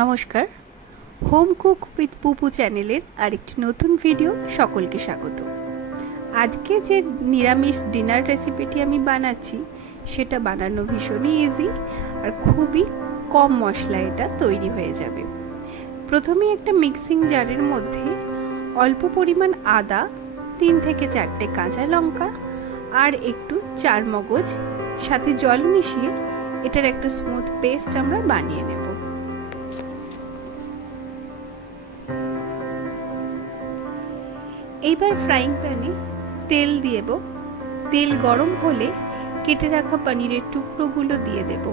নমস্কার, home cook with পুপু চ্যানেলের আরেকটি নতুন ভিডিও সকলকে স্বাগত। আজকে যে নিরামিষ ডিনার রেসিপিটি আমি বানাচ্ছি সেটা বানানো ভীষণই ইজি আর খুবই কম মশলায় এটা তৈরি হয়ে যাবে। প্রথমে একটা মিক্সিং জারের মধ্যে অল্প পরিমাণ আদা, 3 থেকে 4টে কাঁচা লঙ্কা আর একটু চারমগজ সাথে জল মিশিয়ে এটার একটা স্মুথ পেস্ট আমরা বানিয়ে নেব। এইবার ফ্রাইং প্যানে তেল দিয়ে দেব। তেল গরম হলে কেটে রাখা পনিরের টুকরোগুলো দিয়ে দেব।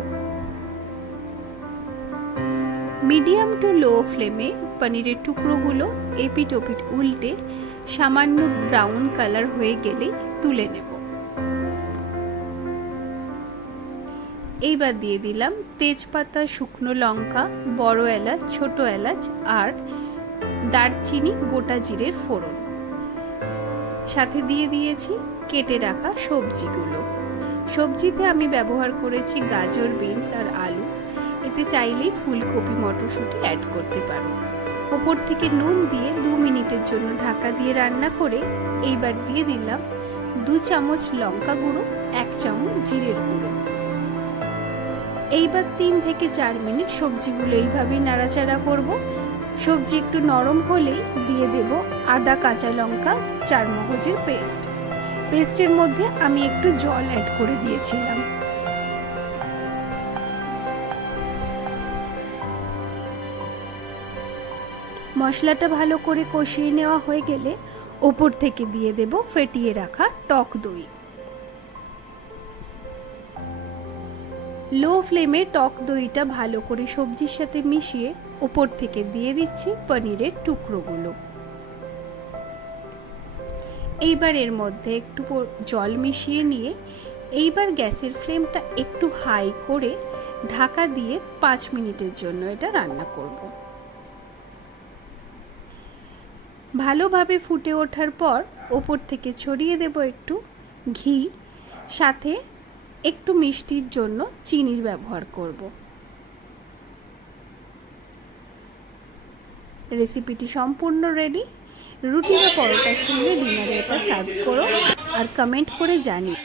মিডিয়াম টু লো ফ্লেমে পনিরের টুকরোগুলো এপিট ওপিট উল্টে সামান্য ব্রাউন কালার হয়ে গেলে তুলে নেব। এইবার দিয়ে দিলাম তেজপাতা, শুকনো লঙ্কা, বড় এলাচ, ছোট এলাচ আর দারচিনি, গোটা জিরের ফোড়ন। সাথে দিয়ে দিয়েছি কেটে রাখা সবজিগুলো। সবজিতে আমি ব্যবহার করেছি গাজর, বিনস আর আলু। এতে চাইলেই ফুলকপি, মটরশুঁটি অ্যাড করতে পারো। ওপর থেকে নুন দিয়ে 2 মিনিটের জন্য ঢাকা দিয়ে রান্না করে এইবার দিয়ে দিলাম 2 চামচ লঙ্কা গুঁড়ো, 1 চামচ জিরের গুঁড়ো। এইবার 3 থেকে 4 মিনিট সবজিগুলো এইভাবেই নাড়াচাড়া করব। সবজি একটু নরম হলেই দিয়ে দেব আদা, কাঁচা লঙ্কা, চারমগজের পেস্ট। পেস্টের মধ্যে আমি একটু জল অ্যাড করে দিয়েছিলাম। মশলাটা ভালো করে কষিয়ে নেওয়া হয়ে গেলে ওপর থেকে দিয়ে দেব ফেটিয়ে রাখা টক দই। লো ফ্লেমে টক দইটা ভালো করে সবজির সাথে মিশিয়ে ওপর থেকে দিয়ে দিচ্ছি পনিরের টুকরোগুলো। এইবার এর মধ্যে একটু জল মিশিয়ে নিয়ে এইবার গ্যাসের ফ্লেমটা একটু হাই করে ঢাকা দিয়ে 5 মিনিটের জন্য এটা রান্না করব। ভালোভাবে ফুটে ওঠার পর ওপর থেকে ছড়িয়ে দেব একটু ঘি, সাথে একটু মিষ্টির জন্য চিনির ব্যবহার করব। রেসিপিটি সম্পূর্ণ রেডি। রুটি বা পরোটার সঙ্গে ডিনারে এটা সার্ভ করো আর কমেন্ট করে জানিও।